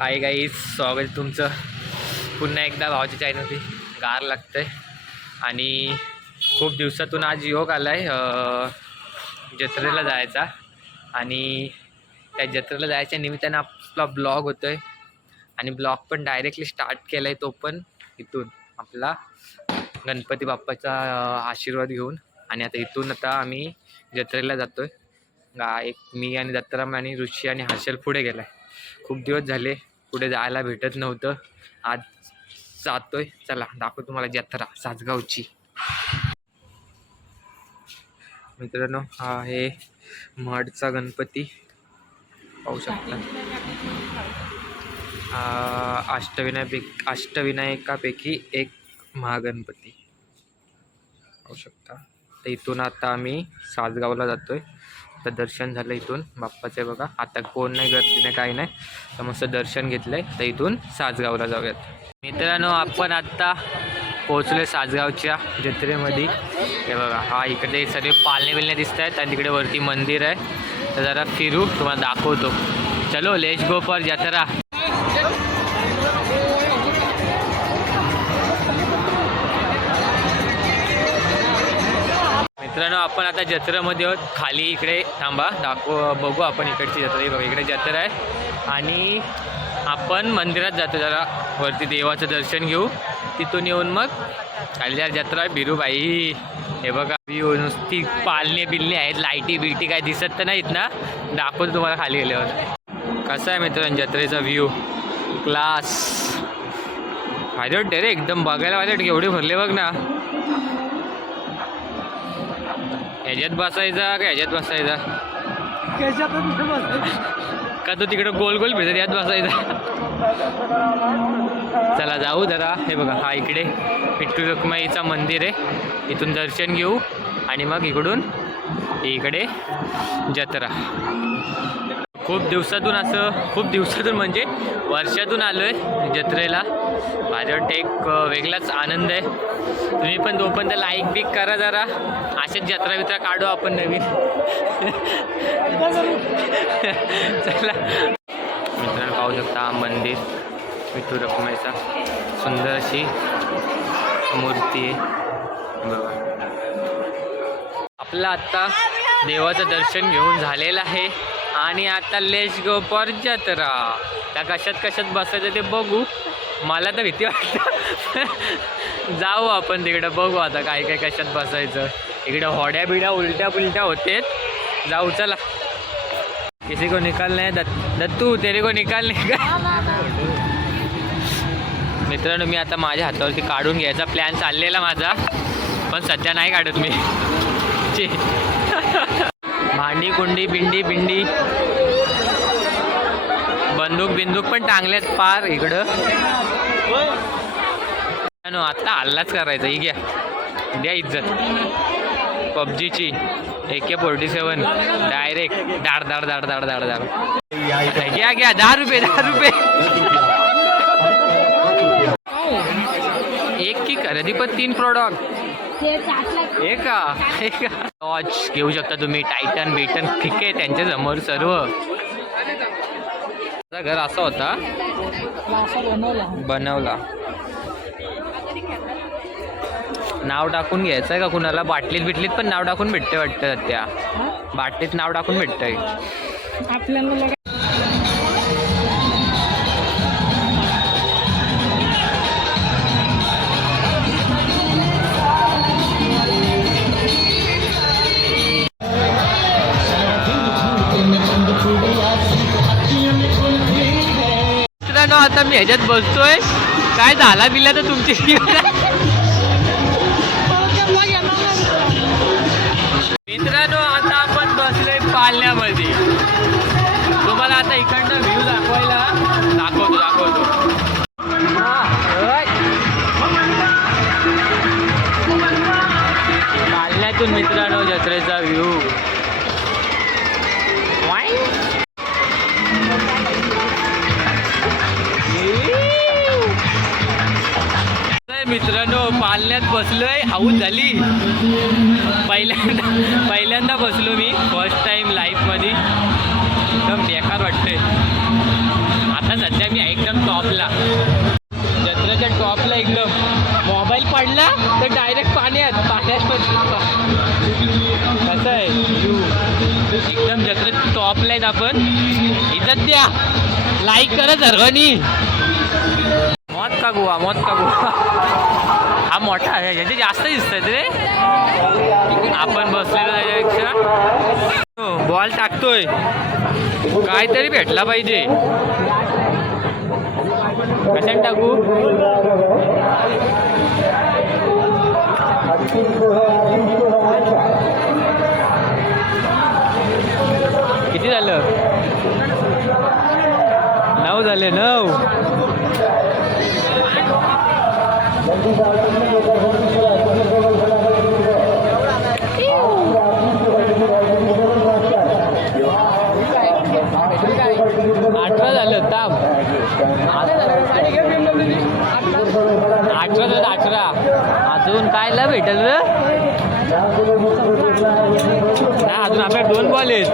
Hi guys, स्वागत आहे तुमचं पुन्हा एकदा भावाच्या चॅनलवरती. गार लागतंय आणि खूप दिवसातून आज योग आला आहे जत्रेला जायचा. आणि त्या जत्रेला जायच्या निमित्तानं आपला ब्लॉग होतो आहे आणि ब्लॉग पण डायरेक्टली स्टार्ट केला आहे, तो पण इथून आपला गणपती बाप्पाचा आशीर्वाद घेऊन. आणि आता आम्ही जत्रेला जातो आहे. मी आणि दत्तराम आणि ऋषी आणि हर्षल पुढे गेला आहे. खूप दिवस झाले पुढे जायला भेटत नव्हतं, आज जातोय. चला दाखवतो तुम्हाला जत्रा सासगावची. मित्रांनो, हा आहे महडचा गणपती, पाहू शकता. अष्टविनायकापैकी एक महागणपती पाहू शकता. तर इथून आता आम्ही सासगावला जातोय. तर दर्शन झालं इथून बाप्पाचे, बघा आता कोण नाही, गर्दी नाही, काही नाही. तर मस्त दर्शन घेतलंय. तर इथून सासगावला जाऊयात. मित्रांनो, आपण आत्ता पोहोचलोय सासगावच्या जत्रेमध्ये. हे बघा, हा इकडे सगळे पालणे बिलणे दिसत आहेत आणि तिकडे वरती मंदिर आहे. तर जरा फिरू, तुम्हाला दाखवतो. चलो लेट्स गो फॉर जत्रा. मित्रांनो, आपण आता जत्रेमध्ये आहोत. खाली इकडे थांबा, बघू आपण इकडची जत्रा. बघा इकडे जत्रा आहे आणि आपण मंदिरात जातो. जरा वरती देवाचं दर्शन घेऊ, तिथून येऊन मग खाली जत्रा आहे. बिरूबाई, हे बघा व्ह्यू, नुसती पालणे बिलणे आहेत, लाईटी बिलटी काय दिसत तर नाहीत ना. दाखवतो तुम्हाला खाली गेल्यावर कसा आहे मित्रांनो जत्रेचा व्ह्यू. क्लास भारी वाटते रे, एकदम बघायला भारी वाटते. एवढे भरले बघ ना. ह्याच्यात बसायचा का ह्याच्यात बसायचा का, तो तिकडं गोल गोल फिरत यात बसायचा. चला जाऊ जरा. हे बघा, हा इकडे विठ्ठल रखुमाईचा मंदिर आहे. इथून दर्शन घेऊ आणि मग इकडे जत्रा. खूप दिवसातून म्हणजे वर्षातून आलो आहे जत्रेला. माझ्यावर एक वेगळाच आनंद आहे. तुम्ही पण तोपर्यंत लाईक बिक करा जरा. असेच जत्रा बित्रा काढू आपण नवीन. चला मित्रांनो, पाहू शकता हा मंदिर विठ्ठल रखुमाईचा. सुंदर अशी मूर्ती आहे बघा. आपलं आत्ता देवाचं दर्शन घेऊन झालेलं आहे आणि आता लेट्स गो फॉर जत्रा. त्या कशात बसायचं ते बघू. मला तर भीती वाटतं. जाऊ आपण तिकडं, बघू आता काय कशात बसायचं. इकडं होड्या बिड्या उलट्या पुलट्या होतेत. जाऊ चला. किसी को निकालना है दत्तू, तेरे को निकालने का. मित्रांनो, मी आता माझ्या हातावरती काढून घ्यायचा प्लॅन चाललेला माझा, पण सध्या नाही काढत मी. भांडी कुंडी बिंडी बंदूक पण टांगल्यात पार इकडं. आता हल्लाच करायचा. ही घ्या, द्या इज्जत. पबजीची AK-47 डायरेक्ट दाड. घ्या 10 रुपये. एक की खरेदी पण 3 प्रोडक्ट. एका वॉच घेऊ शकता तुम्ही. टायटन बेटन ठीक आहे त्यांच्या समोर सर्व. घर असा होता बनवला. नाव टाकून घ्यायचं आहे का कुणाला. बाटलीत पण नाव टाकून भेटते वाटतं. त्या बाटलीत नाव टाकून भेटतंय आपल्याला. आता मी ह्याच्यात बसतोय. काय झाला बिला तर तुमची. मित्रांनो, आता आपण बसलोय पालण्यामध्ये. तुम्हाला आता इकडनं व्ह्यू दाखवतो. पालण्यातून मित्रांनो जत्रेचा व्ह्यू. मित्रांनो, पालण्यात बसलोय. हाऊस झाली. पहिल्यांदा बसलो मी, फर्स्ट टाइम लाईफमध्ये. एकदम बेकार वाटतंय. आता सध्या मी टॉपला, जत्रेच्या टॉपला एकदम. मोबाईल पडला तर डायरेक्ट पाण्यात कसं आहे एकदम. जत्रेच्या टॉपला आहेत आपण. इज्जत द्या, लाईक करा सर्वांनी. मौत का गोवा, मौत का गोवा. हा मोठा आहे, याचे जास्त दिसतात रे. आपण बसलेलो त्याच्यापेक्षा. बॉल टाकतोय, काहीतरी भेटला पाहिजे. कशाने टाकू? किती झालं? 9 झाले. 9. अठरा झालं. ताप 18 झालं. 18. अजून कायला भेटेल रे? नाही, अजून आपल्या 2 बॉल आहेत.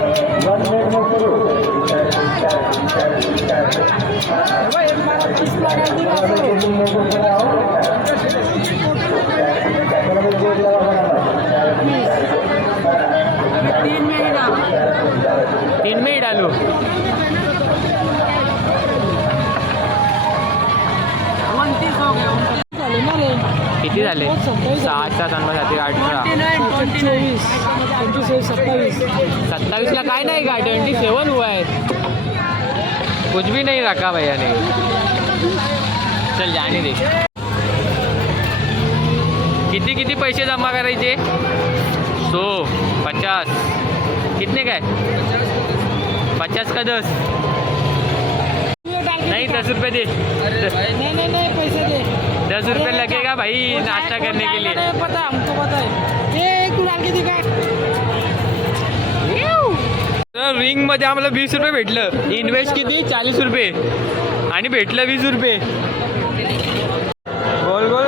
तीन मिनिट आलो. किती झाले? 6, 7, 9, 18. 27ला काय नाही का? 27 हुआ है. कुछ भी नहीं रखा भैया ने. चल जाने दे. किती किती पैसे जमा करायचे? 100, 50. कितने काय? 50 का 10? नहीं, 10 रुपये दे. नहीं पैसे दे. 10 रुपये लगेगा भाई नाश्ता करने के लिए. पता है, हमको पता है. ये एक डाल के दिखा. रिंग मध्ये आम्हाला 20 रुपये भेटलं. इन्व्हेस्ट किती? 40 रुपये आणि भेटलं 20 रुपये. गोल गोल.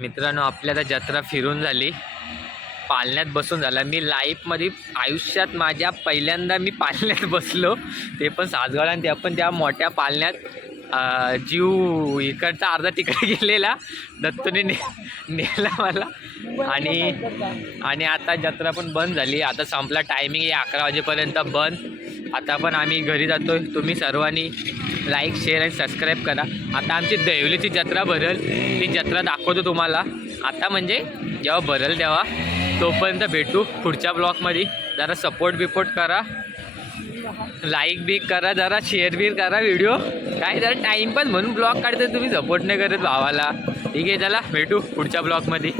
मित्रांनो, आपल्या आता जत्रा फिरून झाली, पालण्यात बसून झाला. मी लाईफमध्ये आयुष्यात माझ्या पहिल्यांदा मी पालण्यात बसलो, ते पण सासगावला. आणि ते पण त्या मोठ्या पालण्यात. जीव इकडचा अर्धा तिकडे गेलेला, दत्तूने नेला मला. आणि आता जत्रा पण बंद झाली. आता संपला टायमिंग आहे 11 वाजेपर्यंत बंद. आता पण आम्ही घरी जातो. तुम्ही सर्वांनी लाईक, शेअर आणि सबस्क्राईब करा. आता आमची देवलीची जत्रा भरल, ती जत्रा दाखवतो तुम्हाला. आता म्हणजे जेव्हा भरल तेव्हा. तोपर्यंत भेटू पुढच्या ब्लॉगमध्ये. जरा सपोर्ट बिपोर्ट करा, लाईक बी करा, जरा शेअर बी करा व्हिडिओ. काय जरा टाईमपास म्हणून ब्लॉग काढते, तुम्ही सपोर्ट नाही करत भावाला. ठीक आहे, चला भेटू पुढच्या ब्लॉगमध्ये.